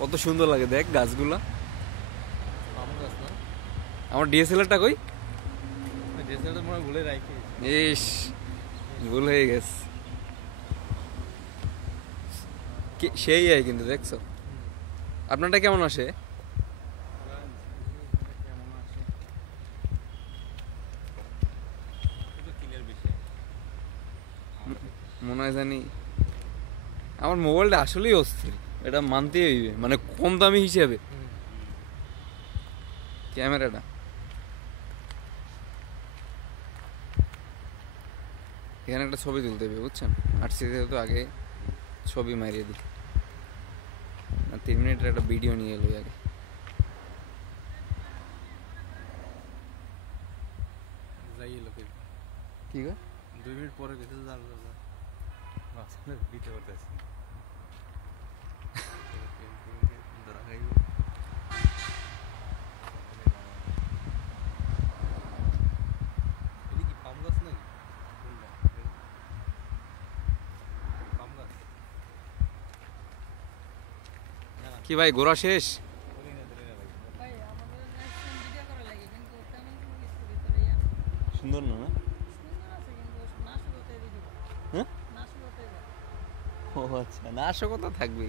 কত সুন্দর লাগে দেখ গাছগুলা। আমার ডিএসএলআরটা কই? ইস, ভুল হয়ে গেছে। সেই আয় কিন্তু দেখছো। আপনারটা কেমন আসে? মনে হয় জানি আমার মোবাইলটা আসলেই অস্থির, এটা মানতেই হইবে, মানে কম দামি হিসেবে ক্যামেরাটা। এখানে একটা ছবি তুলতে হবে বুঝছেন, আসছি যেহেতু আগে ছবি মারিয়ে দিই, 3 মিনিটের একটা ভিডিও নিয়ে এলো আগে। কি গো 2 মিনিট পরে গেছে দিতে পারতেছি কি পাম গাছ নাকি? পাম গাছ কি ভাই ঘোরা শেষ? সুন্দর না? হ্যাঁ, ও আচ্ছা, না নাশকতা থাকবে।